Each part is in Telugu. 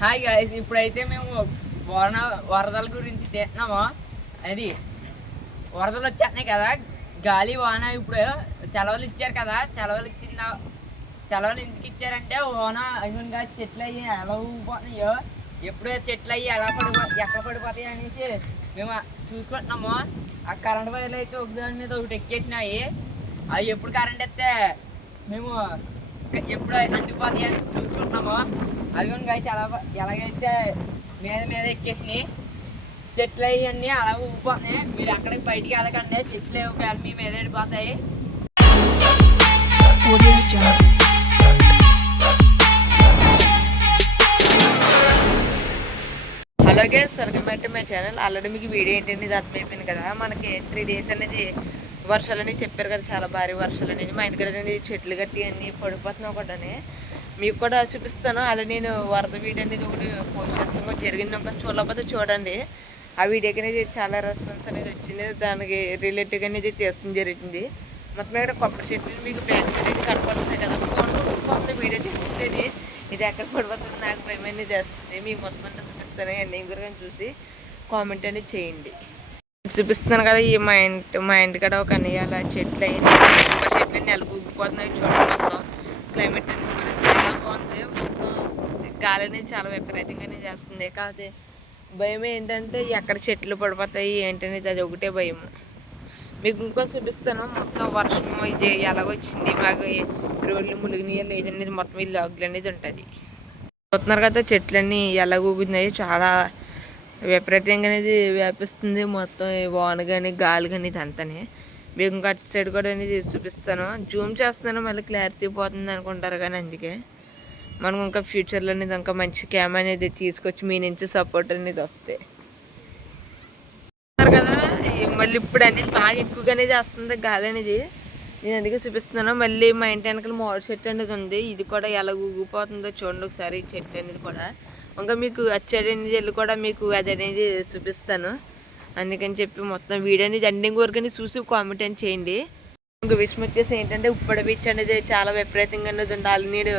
హాయ్ గాయ్స్, ఇప్పుడైతే మేము వరదల గురించి తీస్తున్నాము. అది వరదలు వచ్చేస్తున్నాయి కదా, గాలి వాన. ఇప్పుడు సెలవులు ఇచ్చారు కదా, సెలవులు ఎందుకు ఇచ్చారంటే వాన అయినగా చెట్లు అయ్యి ఎలా ఊగిపోతున్నాయో, ఎప్పుడు చెట్లు అయ్యి ఎక్కడ పడిపోతాయి అనేసి మేము చూసుకుంటున్నాము. ఆ కరెంట్ వైర్లు అయితే ఒకదాని మీద ఒకటి ఎక్కేసినాయి. అవి ఎప్పుడు కరెంట్ వస్తే మేము ఎప్పుడు అంటిపోతాయి అని చూసుకుంటున్నాము. అదిగోని గాయస్ ఎలాగైతే మీద ఎక్కేసినాయి చెట్లు అవన్నీ అలా ఊగిపోతున్నాయి. మీరు అక్కడికి బయటికి వెళ్ళకండి, చెట్లు మీ మీద వెళ్ళిపోతాయి. Hello guys, welcome back to my channel. Already మీకు వీడియో ఏంటనేది అర్థమైపోయింది కదా. మనకి 3 days అనేది వర్షాలు అనేది చెప్పారు కదా, చాలా భారీ వర్షాలు అనేది. మా ఇంటికాడ అనేది చెట్లు గట్టి అన్నీ పడిపోతున్నావు కూడా మీకు కూడా చూపిస్తాను. అలా నేను వరద వీడియో అనేది ఒకటి పోస్ట్ చేస్తాను, జరిగింది ఒక చూడకపోతే చూడండి. ఆ వీడియోకి అనేది చాలా రెస్పాన్స్ అనేది వచ్చింది, దానికి రిలేటివ్గా అనేది తీయడం జరుగుతుంది. మొత్తం ఇక్కడ కొబ్బరి చెట్లు మీకు బ్యాక్ సైడ్ అయితే కనపడుతుంది కదా. ఫోన్ వీడియో తీస్తుంది, ఇది ఎక్కడ పడిపోతుంది నాకు భయం అనేది చేస్తుంది. మీ మొత్తం అంతా చూపిస్తాను, ఎండింగ్ వరకు చూసి కామెంట్ అనేది చేయండి. చూపిస్తున్నాను కదా, ఈ మా ఇంటికాడ ఒక అనియాల చెట్లు అయ్యి చెట్లు నెల ఊగిపోతున్నాయి. చూడండి, మొత్తం క్లైమేట్ అనేది కూడా చాలా బాగుంది. మొత్తం గాలి అనేది చాలా విపరీతంగానే చేస్తుంది. కాకపోతే భయం ఏంటంటే ఎక్కడ చెట్లు పడిపోతాయి ఏంటనేది, అది ఒకటే భయం. మీకు ఇంకో చూపిస్తాను. మొత్తం వర్షం ఇది ఎలాగొచ్చింది, బాగా రోడ్లు మునిగినాయో లేదనేది మొత్తం ఈ లాగులు అనేది ఉంటుంది. చూస్తున్నారు కదా చెట్లన్నీ ఎలా ఊగుతున్నాయి, చాలా విపరీతంగా అనేది వ్యాపిస్తుంది. మొత్తం వాన కానీ గాలి కానీ ఇది అంతానే. మీకు ఇంకా అటు సైడ్ కూడా అనేది చూపిస్తాను, జూమ్ చేస్తున్నాను, మళ్ళీ క్లారిటీ పోతుంది అనుకుంటారు కానీ అందుకే మనకు ఇంకా ఫ్యూచర్లో అనేది ఇంకా మంచి కెమెరా అనేది తీసుకొచ్చి మీ నుంచి సపోర్ట్ అనేది వస్తాయి కదా. మళ్ళీ ఇప్పుడు అనేది బాగా ఎక్కువగానే చేస్తుంది గాలి అనేది, నేను అందుకే చూపిస్తున్నాను. మళ్ళీ మా ఇంటి వెనకాల మోడల్ చెట్టు అనేది ఉంది, ఇది కూడా ఎలా ఊగిపోతుందో చూడండి ఒకసారి. చెట్టు అనేది కూడా ఇంకా మీకు అచ్చడి అనేది వెళ్ళి కూడా మీకు అది అనేది చూపిస్తాను. అందుకని చెప్పి మొత్తం వీడియో అనేది ఎండింగ్ వరకు అని చూసి కామెంట్ అని చేయండి. ఇంక విషయం వచ్చేసి ఏంటంటే ఉప్పడ బీచ్ అనేది చాలా విపరీతంగా అనేది ఉంది. ఆల్రెడీ నేను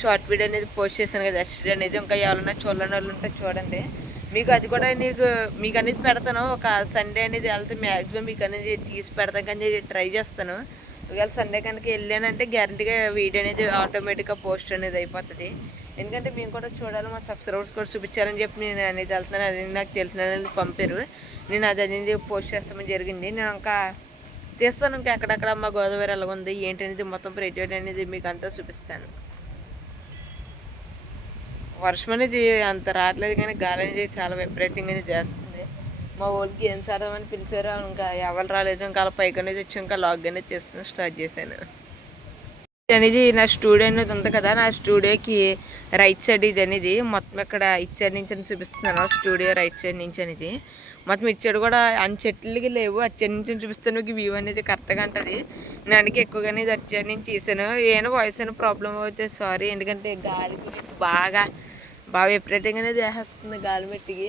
షార్ట్ వీడియో అనేది పోస్ట్ చేశాను కదా, ఎస్టర్డే అనేది. ఇంకా ఎవరైనా చూడని వాళ్ళు ఉంటే చూడండి. మీకు అది కూడా మీకు అనేది పెడతాను. ఒక సండే అనేది వెళ్తే మ్యాక్సిమం మీకు అనేది తీసి పెడతాం కానీ ట్రై చేస్తాను. ఒకవేళ సండే కనుక వెళ్ళానంటే గ్యారంటీగా వీడియో అనేది ఆటోమేటిక్గా పోస్ట్ అనేది అయిపోతుంది. ఎందుకంటే మేము కూడా చూడాలి, మా సబ్స్క్రైబర్స్ కూడా చూపించాలని చెప్పి నేను అనేది వెళ్తున్నాను. అది నాకు తెలిసిన అనేది పంపారు, నేను అది అనేది పోస్ట్ చేస్తామని జరిగింది. నేను ఇంకా తీస్తాను, ఇంకా ఎక్కడెక్కడ మా గోదావరి ఎలా ఉంది ఏంటనేది మొత్తం ప్రతి అనేది మీకు అంతా చూపిస్తాను. వర్షం అనేది అంత రావట్లేదు కానీ గాలి అనేది చాలా విపరీతంగానే చేస్తుంది. మా వాళ్ళకి గేమ్స్ ఆడమని పిలిచారు, ఇంకా ఎవరు రాలేదు. ఇంకా అలా పైకి అనేది వచ్చి ఇంకా లాగ్ అనేది తీస్తాను స్టార్ట్ చేశాను. అనేది నా స్టూడియో అనేది ఉంది కదా, నా స్టూడియోకి రైట్ సైడ్ ఇది అనేది మొత్తం ఇక్కడ ఇటు సైడ్ నుంచి అని చూపిస్తున్నాను. స్టూడియో రైట్ సైడ్ నుంచి అనేది మొత్తం ఇటు సైడ్ కూడా అన్ని చెట్లకి లేవు, అటు సైడ్ నుంచి చూపిస్తాను. మీకు వ్యూ అనేది కరెక్ట్గా ఉంటుంది. నేను అందుకే ఎక్కువగానే అటు సైడ్ నుంచి తీసాను. ఏమైనా వాయిస్ అయినా ప్రాబ్లం అయితే సారీ, ఎందుకంటే గాలి గురించి బాగా విపరీతంగానే చేసేస్తుంది. గాలి మట్టికి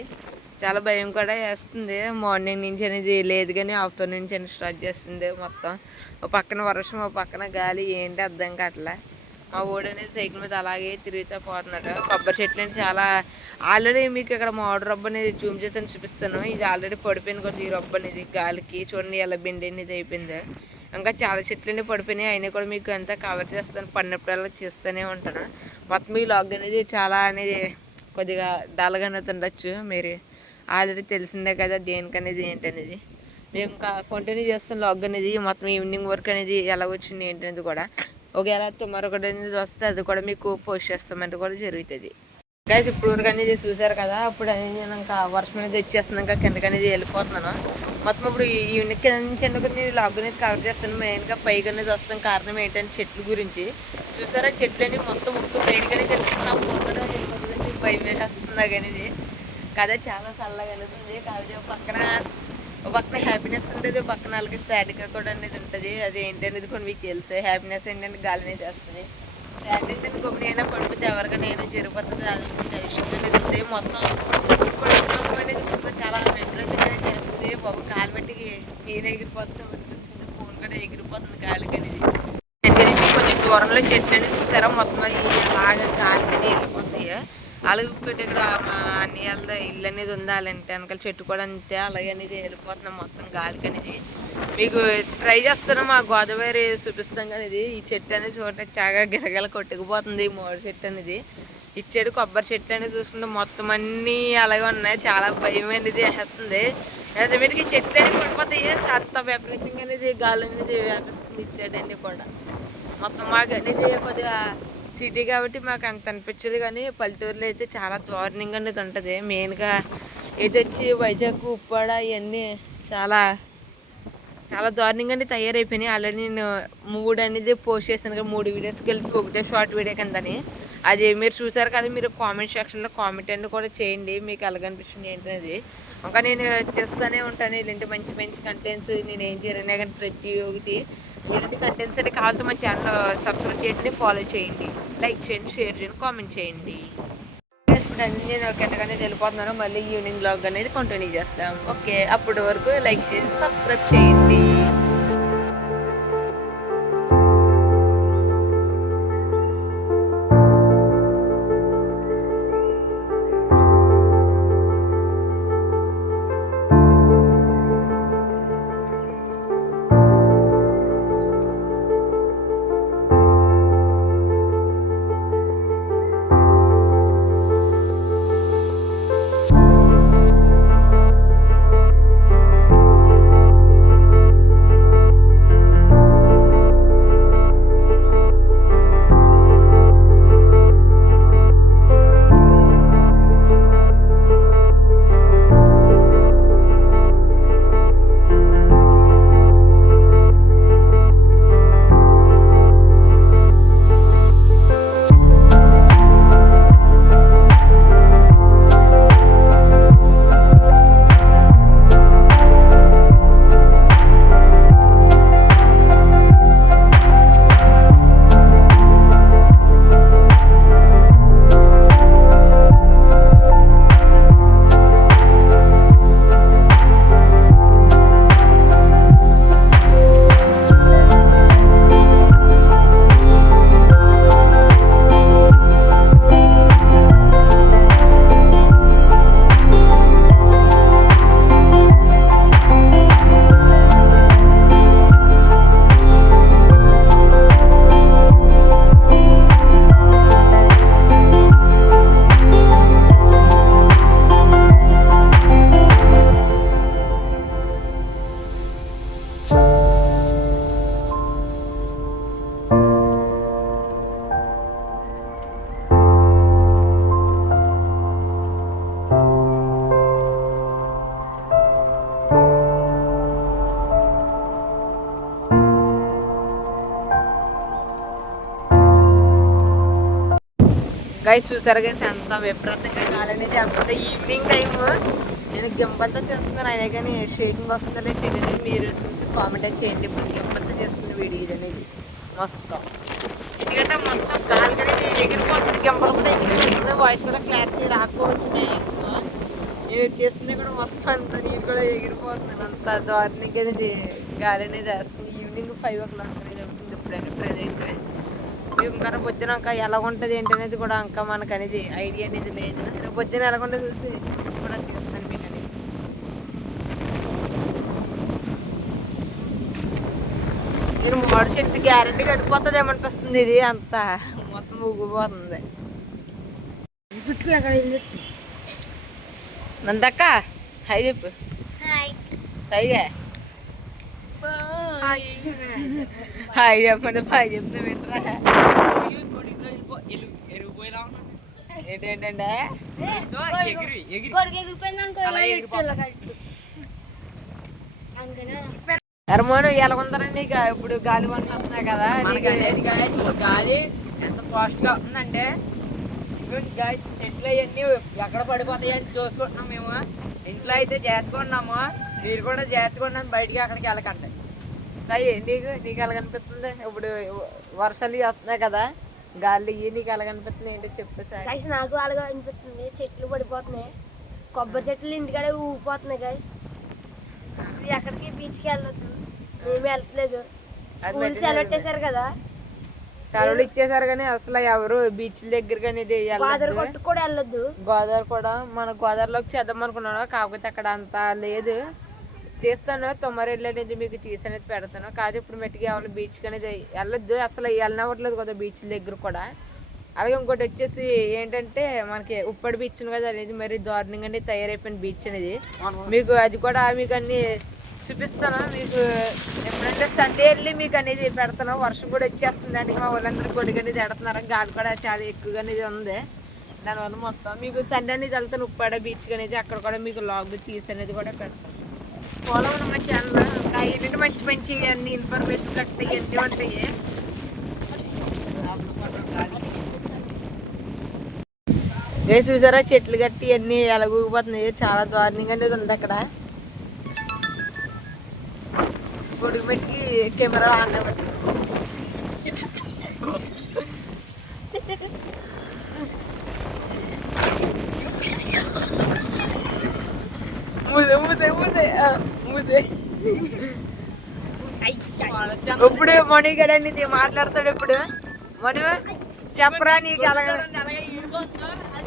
చాలా భయం కూడా వేస్తుంది. మార్నింగ్ నుంచి అనేది లేదు కానీ ఆఫ్టర్నూన్ నుంచి అని స్టార్ట్ చేస్తుంది. మొత్తం ఒక పక్కన వర్షం, ఒక పక్కన గాలి, ఏంటి అర్థం కావట్లే. మా ఓడి అనేది సైకిల్ మీద అలాగే తిరుగుతూ పోతున్నాడు. కొబ్బరి చెట్లు అనేది చాలా ఆల్రెడీ మీకు ఇక్కడ మామిడి రబ్బ అనేది జూమ్ చేసి చూపిస్తాను. ఇది ఆల్రెడీ పడిపోయింది కూడా, ఈ రబ్బ అనేది గాలికి చూడండి ఎలా బెండ్ అనేది అయిపోయింది. ఇంకా చాలా చెట్లు అనేవి పడిపోయినాయి, అయినా కూడా మీకు అంతా కవర్ చేస్తాను, పడినప్పుడల్లా చేస్తూనే ఉంటాను. మొత్తం ఈ లాగ్ అనేది చాలా అనేది కొద్దిగా డల్గానే ఉండొచ్చు, మీరు ఆల్రెడీ తెలిసిందే కదా దేనికనేది ఏంటనేది. మేము ఇంకా కంటిన్యూ చేస్తాం లాగ్ అనేది మొత్తం ఈవినింగ్ వర్క్ అనేది ఎలా వచ్చింది ఏంటనేది కూడా. ఒకవేళ మరొకటి అనేది వస్తే అది కూడా మీకు పోస్ట్ చేస్తామంటే కూడా జరుగుతుంది. గైస్ ఇప్పుడు వరకు అనేది చూసారు కదా, అప్పుడు అనేది నేను ఇంకా వర్షం అనేది వచ్చేస్తుంది, ఇంకా కిందకి అనేది వెళ్ళిపోతున్నాను. మొత్తం ఇప్పుడు ఈవినింగ్ కింద నుంచి ఎందుకు లాగ్ అనేది కవర్ చేస్తాను. మెయిన్గా పైకి అనేది వస్తాం, కారణం ఏంటంటే చెట్ల గురించి. చూసారా చెట్లు అనేది మొత్తం ఒక్క సైడ్కి అనేది వెళ్ళిపోతున్నా, ఫోన్ వెళ్ళిపోతుంది, భయం వేసేస్తుంది అనేది కదా. చాలా చల్లగా వెళ్తుంది, కాబట్టి ఒక పక్కన హ్యాపీనెస్ ఉంటుంది, పక్కన వాళ్ళకి సాడ్గా కూడా అనేది ఉంటుంది. అది ఏంటి అనేది కొన్ని మీకు తెలుసు. హ్యాపీనెస్ ఏంటంటే గాలినే చేస్తుంది, సాడ్ ఏంటంటే గొప్ప అయినా పడిపోతే ఎవరికైనా ఏదో జరిగిపోతుంది, అది టెన్షన్ అనేది ఉంది. మొత్తం అనేది మొత్తం చాలా విపరీతంగానే చేస్తుంది. బాబు కాలు మట్టికి నేను ఎగిరిపోతుంది అనిపిస్తుంది, ఫోన్ కూడా ఎగిరిపోతుంది గాలికి అనేది. వెంట నుంచి కొంచెం దూరంలో చెట్లు అనేది చూసారా, మొత్తం అలాగా గాలికి వెళ్ళిపోతాయి. అలాగే ఇంకోటి ఇక్కడ మా అన్నయ్య ఇల్లు అనేది ఉంది, అలాంటి వెనకాల చెట్టు కూడా అంతే, అలాగే అనేది వెళ్ళిపోతున్నాం మొత్తం గాలికి అనేది. మీకు ట్రై చేస్తున్నాం మా గోదావరి చూపిస్తాం కానీ ఇది ఈ చెట్టు అనేది చూడటానికి చాలా గిరగల కొట్టుకుపోతుంది. ఈ మోడి చెట్టు అనేది ఇచ్చాడు, కొబ్బరి చెట్టు అనేది చూసుకుంటే మొత్తం అన్నీ అలాగే ఉన్నాయి. చాలా భయం అనేది వేస్తుంది. వీటికి చెట్లు అనేది పడిపోతాయి, చాలా విపరీతంగా అనేది గాలి అనేది వ్యాపిస్తుంది ఇచ్చాడన్నీ కూడా. మొత్తం మాకు అనేది కొద్దిగా సిటీ కాబట్టి మాకు అంత అనిపించదు, కానీ పల్లెటూరులో అయితే చాలా దారుణంగా అనేది ఉంటుంది. మెయిన్గా ఇది వచ్చి వైజాగ్ ఉప్పాడ ఇవన్నీ చాలా చాలా దారుణంగానే తయారైపోయినాయి. ఆల్రెడీ నేను 3 అనేది పోస్ట్ చేశాను కదా, 3 వీడియోస్కి వెళ్ళి ఒకటే షార్ట్ వీడియో కిందని. అది మీరు చూసారు కదా, మీరు కామెంట్ సెక్షన్లో కామెంట్ అని కూడా చేయండి మీకు ఎలాగనిపిస్తుంది ఏంటనేది. ఇంకా నేను చేస్తూనే ఉంటాను ఇలాంటి మంచి మంచి కంటెంట్స్. నేను ఏం చేయను కానీ ప్రతి ఒక్కటి ఇలాంటి కంటెంట్స్ అంటే కావాలంటే మా ఛానల్ సబ్స్క్రైబ్ చేయండి, ఫాలో చేయండి, లైక్ చేయండి, షేర్ చేయండి, కామెంట్ చేయండి. ఇప్పుడు అన్నీ నేను ఒకటిగానే వెళ్ళిపోతున్నాను, మళ్ళీ ఈవినింగ్ బ్లాగ్ అనేది కంటిన్యూ చేస్తాం. ఓకే, అప్పటి వరకు లైక్ చేయండి, సబ్స్క్రైబ్ చేయండి. గైస్ చూసారు గైస్ ఎంత విపరీతంగా గాలి అనేది చేస్తుంది ఈవినింగ్ టైమ్. నేను గింపంతా చేస్తున్నాను అయినా కానీ షేకింగ్ వస్తుందో తెలియదు, మీరు చూసి కామెంట్ చేయండి. ఇప్పుడు గింపంతా చేస్తుంది వీడియో అనేది మొత్తం, ఎందుకంటే మొత్తం గాలి అనేది ఎగిరిపోతుంది, గింపలు కూడా ఎగిరిపోతుంది. వాయిస్ కూడా క్లారిటీ రాకపోవచ్చు మ్యాక్సిమం. నేను చేస్తుంది కూడా మొత్తం అంతా నేను కూడా ఎగిరిపోతున్నాను, అంత దారుణంగా అనేది గాలి అనేది వేస్తుంది. ఈవినింగ్ 5 o'clock అనేది అవుతుంది ఇప్పుడైనా ప్రజెంట్. ఇంకా పొద్దున ఇంకా ఎలా ఉంటుంది ఏంటి అనేది కూడా ఇంకా మనకు అనేది ఐడియా అనేది లేదు. రేపు పొద్దున ఎలా ఉంటుంది చూసి కూడా తీస్తాను మీకు అనేది. నేను మామిడి చెట్టు గ్యారెంటీ గడిపోతుంది ఏమనిపిస్తుంది, ఇది అంత మొత్తం ఊగిపోతుంది. నందక్క హాయ్ చెప్పు. సైగా హాయ్ చెప్పండి, బాయ్ చెప్తే వింటరా. ఏంటంటే ఎరమోను ఎలా ఉందరండి ఇక ఇప్పుడు గాలి వంట వస్తున్నాయి కదా, గాలి ఎంత ఫాస్ట్ గా వస్తుందంటే చెట్లు అవన్నీ ఎక్కడ పడిపోతాయి అని చూసుకుంటున్నాం మేము. ఇంట్లో అయితే జాగ్రత్తగా ఉన్నాము, మీరు కూడా జాగ్రత్తగా ఉన్నాము, బయటికి అక్కడికి వెళ్ళకండి. నీకు ఎలాగనిపిస్తుంది ఇప్పుడు వర్షాలు వస్తున్నాయి కదా, గాలి నీకు ఎలాగనిపిస్తుంది ఏంటో చెప్పేసి. నాకు అలాగే అనిపిస్తుంది, చెట్లు పడిపోతున్నాయి, కొబ్బరి చెట్లు ఇంటికాడ ఊగిపోతున్నాయి గైస్. ఎక్కడికి బీచ్కి వెళ్ళొద్దు, మేము వెళ్ళట్లేదు, స్కూల్ సెలవు పెట్టేశారు కదా, సెలవులు ఇచ్చేసారు కానీ అసలు ఎవరు బీచ్ దగ్గర అనేది గోదావరి కొట్టుకు కూడా వెళ్ళొద్దు. గోదావరి కూడా మన గోదావరిలోకి చేద్దాం అనుకున్నాను, కాకపోతే అక్కడ అంత లేదు. తీస్తాను తొమ్మరెళ్ళి అనేది మీకు తీసి అనేది పెడతాను. కాదు ఇప్పుడు మెట్టికి ఎవరు బీచ్కి అనేది వెళ్ళొద్దు, అసలు వెళ్ళనవ్వట్లేదు కదా బీచ్ దగ్గర కూడా. అలాగే ఇంకోటి వచ్చేసి ఏంటంటే మనకి ఉప్పడి బీచ్ కదా అనేది మరి దారుణంగా అనేది తయారైపోయిన బీచ్ అనేది. మీకు అది కూడా మీకు అన్ని చూపిస్తాను. మీకు ఎప్పుడంటే సండే వెళ్ళి మీకు అనేది పెడతాను. వర్షం కూడా వచ్చేస్తుంది అండి, మా వాళ్ళందరూ గొడుగు అనేది ఎడుతున్నారు, గాలి కూడా చాలా ఎక్కువగా అనేది ఉంది. దానివల్ల మొత్తం మీకు సండే అనేది వెళ్తాను ఉప్పాడ బీచ్కి అనేది, అక్కడ కూడా మీకు లాగ్ తీసి అనేది కూడా పెడతాను. ఫాలో అవ్వండి మా ఛానల్. ఇంకా ఏంటంటే మంచి మంచి అన్ని ఇన్ఫర్మేషన్ కట్టి అన్నీ ఉంటాయి. చూసారా చెట్లు కట్టి అన్నీ ఎలాగూగిపోతున్నాయి, చాలా దారుణంగా అనేది ఉంది అక్కడ. గొడుగు పెట్టి కెమెరా ఆన్ అవ్వదు. ఇప్పుడు మణిగడ అనేది మాట్లాడతాడు. ఇప్పుడు మణి చెప్పరా నీకు అలాగే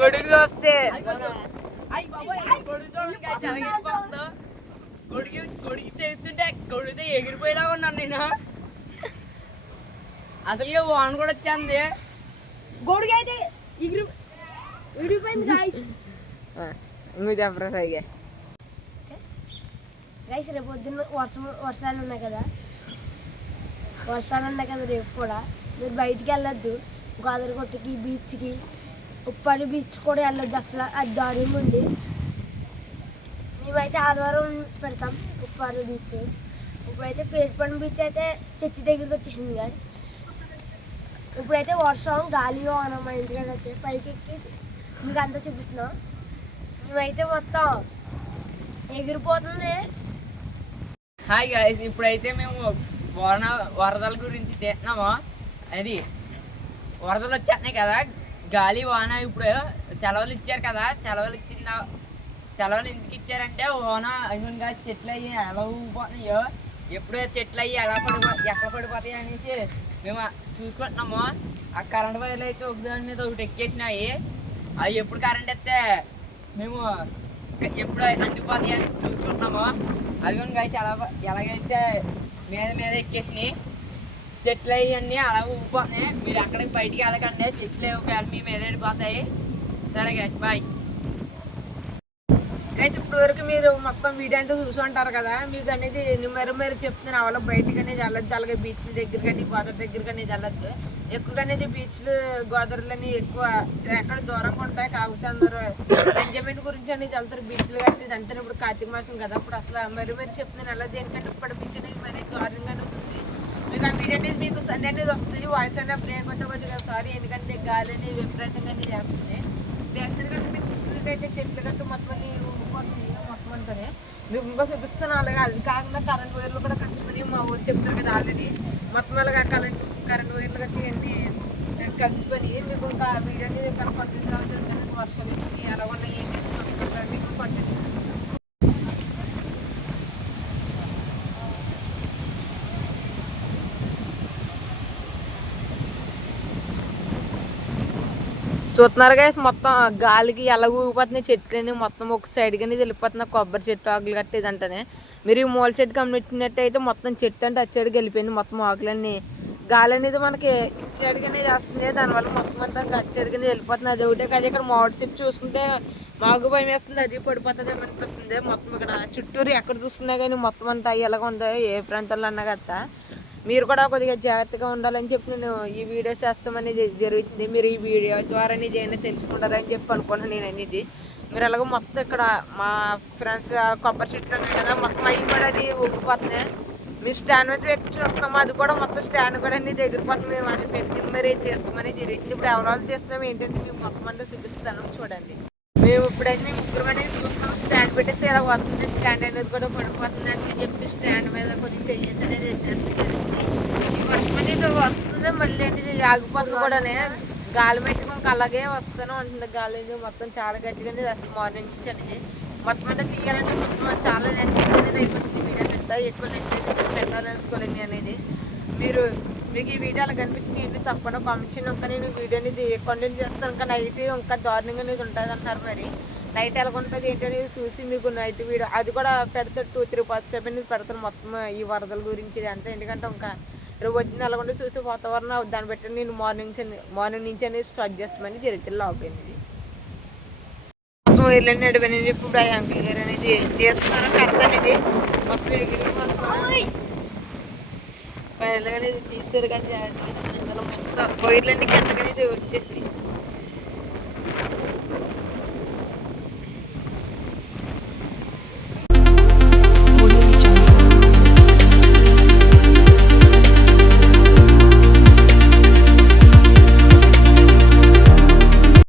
గొడుగు చూస్తే గొడిగి తెస్తుంటే గొడిగితే ఎగిరిపోయేలా ఉన్నాను నేను. అసలు వాన కూడా వచ్చింది, గొడుగు అయితే విడిపోయింది గాయస్. నువ్వు చెప్పరా సైగా గైస్ రేపు పొద్దున్న వర్షాలు ఉన్నాయి కదా రేపు కూడా మీరు బయటికి వెళ్ళొద్దు. గోదావరి కొట్టుకి బీచ్కి ఉప్పాడి బీచ్ కూడా వెళ్ళొద్దు, అసలు అది దారుణంగా ఉంది. మేమైతే ఆదివారం పెడతాం ఉప్పాడు బీచ్. ఇప్పుడైతే పేరుపండు బీచ్ అయితే చర్చి దగ్గరికి వచ్చేసింది గాయస్. ఇప్పుడైతే వర్షం గాలి వాన మా ఇంటికాడ అయితే పైకి ఎక్కి మీకు అంతా చూపిస్తున్నాం. మేమైతే మొత్తం ఎగిరిపోతుంది. హాయ్ గాయస్, ఇప్పుడైతే మేము వరదల గురించి తీస్తున్నాము. అది వరదలు వచ్చేస్తున్నాయి కదా, గాలి వాన. ఇప్పుడు సెలవులు ఇచ్చారు కదా, సెలవులు ఎందుకు ఇచ్చారంటే వాన అయ్యుగా చెట్లు అయ్యి ఎలా ఊగిపోతున్నాయో, ఎప్పుడు చెట్లు అయ్యి ఎక్కడ పడిపోతాయి అనేసి మేము చూసుకుంటున్నాము. ఆ కరెంట్ వైర్లు అయితే ఒకదాని మీద ఒకటి ఎక్కేసినాయి. అవి ఎప్పుడు కరెంట్ వస్తే మేము ఎప్పుడు అంటిపోతాయి అని చూసుకుంటున్నాము. అది కానీ గాయస్ ఎలాగైతే మీద ఎక్కేసినాయి చెట్లు అవన్నీ అలా ఊగిపోతున్నాయి. మీరు అక్కడికి బయటికి వెళ్ళకండి, చెట్లు మీ మీద వెళ్ళిపోతాయి. సరే గాయస్, బాయ్. అయితే ఇప్పుడు వరకు మీరు మొత్తం వీడియో అంటే చూసుకుంటారు కదా, మీకు అనేది మీరు చెప్తున్నాను అవ్వాలి బయటకు అనేది వెళ్ళొద్దు. అలాగే బీచ్ల దగ్గర కానీ గోదావరి దగ్గర అనేది వెళ్ళొద్దు. ఎక్కువగా అనేది బీచ్లు గోదావరిలోని ఎక్కువ ఎక్కడ దూరంగా ఉంటాయి. కాకపోతే అందరూ ఎంజాయ్మెంట్ గురించి అనేది వెళ్తారు బీచ్లు కట్టి. అంతే ఇప్పుడు కార్తీక మాసం కదా, ఇప్పుడు అసలు మీరు చెప్తున్నాను వెళ్ళదు. ఎందుకంటే ఇప్పుడు బీచ్ అనేది మరీ దారుణంగానే ఉంటుంది. మీకు ఆ వీడియో అనేది మీకు సండే అనేది వస్తుంది. వాయిస్ అనేది బ్రేక్ కొట్టే కొద్దిగా సారీ, ఎందుకంటే గాలి అనేది విపరీతంగా అనేది చేస్తుంది. అయితే చెట్లు గట్టు మొత్తం ఊడిపోతుంది మొత్తం అంటేనే. మీకు ఇంకా చూపిస్తాను. అలాగే అది కాకుండా కరెంట్ వైర్లు కూడా కలిసిపోయి మా ఊరు చెప్తారు కదా ఆల్రెడీ. మొత్తం అలాగా కరెంట్ వైర్లు కట్టి అన్నీ కలిసిపోయి మీకు ఇంకా వీడియో అనేది ఇంకా కంటిన్యూ అవుతుంది కదా. వర్షాలు వచ్చి ఎలా ఉన్నాయి ఏంటి మీకు కంటిన్యూ. చూస్తున్నారు కదా మొత్తం గాలికి ఎలా ఊగిపోతున్నాయి చెట్లని మొత్తం ఒక సైడ్ కానీ వెళ్ళిపోతున్నాయి. కొబ్బరి చెట్టు ఆకులు కట్టేది అంటేనే మీరు ఈ మూల చెట్టు గమనించినట్టయితే మొత్తం చెట్టు అంటే అచ్చేడికి వెళ్ళిపోయింది. మొత్తం ఆకులన్నీ గాలి అనేది మనకి ఇచ్చేడికి అనేది వస్తుంది. దానివల్ల మొత్తం అంతా అచ్చేడికి అనేది వెళ్ళిపోతుంది. అది ఒకటే కాదు, ఇక్కడ మామిడి చెట్టు చూసుకుంటే మాకు భయం వేస్తుంది, అది పడిపోతుంది అనిపిస్తుంది. మొత్తం ఇక్కడ చుట్టూరు ఎక్కడ చూస్తున్నా కానీ మొత్తం అంతా ఎలాగ ఉంటాయి ఏ ప్రాంతాల్లో అన్నా గట్టా. మీరు కూడా కొద్దిగా జాగ్రత్తగా ఉండాలని చెప్పి నేను ఈ వీడియో చేస్తామనేది జరుగుతుంది. మీరు ఈ వీడియో ద్వారా ఇది అయినా తెలుసుకుంటారని చెప్పి అనుకున్నాను నేను అనేది. మీరు అలాగే మొత్తం ఇక్కడ మా ఫ్రెండ్స్ కొబ్బరి చెట్లు ఉన్నాయి కదా, మొత్తం అవి కూడా అది ఊగిపోతున్నాయి. మీరు స్టాండ్ మీద పెట్టి చూస్తున్నాము, అది కూడా మొత్తం స్టాండ్ కూడా అన్ని దగ్గరపోతుంది. మేము అది పెట్టుకుని మరి తీస్తామని జరుగుతుంది. ఇప్పుడు ఎవరు తీస్తాం ఏంటంటే మేము మొత్తం అంతా చూపిస్తాను చూడండి. మేము ఇప్పుడైతే మేము ముగ్గురు అనేది చూస్తున్నాం. స్టాండ్ పెట్టేసి ఇలా వస్తుంది, స్టాండ్ అనేది కూడా పడిపోతుంది అని చెప్పి స్టాండ్ మీద కొద్దిగా చేసి అనేది జరుగుతుంది. ఈ వర్షం అనేది వస్తుంది, మళ్ళీ అనేది ఆగిపోతుంది కూడా. గాలి పెట్టుకోక అలాగే వస్తూనే ఉంటుంది. గాలి అనేది మొత్తం చాలా గట్టిగా అసలు మార్నింగ్ నుంచి అనేది మొత్తం అంటే తీయాలంటే మొత్తం చాలా అనేది అయిపోతుంది. వీడియో పెద్ద ఎక్కువ పెట్టాలనుకోలేండి అనేది. మీరు మీకు ఈ వీడియో అలా కనిపిస్తుంది ఏంటి తప్పకుండా కామెంట్ చేయండి. ఇంకా నేను వీడియో అనేది కంటిన్యూ చేస్తాను. ఇంకా నైట్ ఇంకా దారుణంగా అనేది ఉంటుంది అంటారు. మరి నైట్ ఎలా ఉంటుంది ఏంటి అనేది చూసి మీకు నైట్ వీడియో అది కూడా పెడితే 2-3 పార్ట్స్ అనేది పెడతాను మొత్తం ఈ వరదల గురించి అంటే. ఎందుకంటే ఇంకా రేపు వచ్చింది అలాగ చూసి వాతావరణం దాన్ని బట్టి నేను మార్నింగ్ నుంచి అనేది స్టార్ట్ చేస్తామని జరుగుతుంది లాగ్ అనేది. మొత్తం ఎల్లండి అడిపోయిన ఇప్పుడు ఆ అంకుల్ గారు అనేది తీస్తున్నారు కరెక్ట్ అనేది మొత్తం ఎగిరి అనేది తీస్తారు కానీ అందులో మొత్తం వైర్లన్నీ కిందకనేది వచ్చేసింది.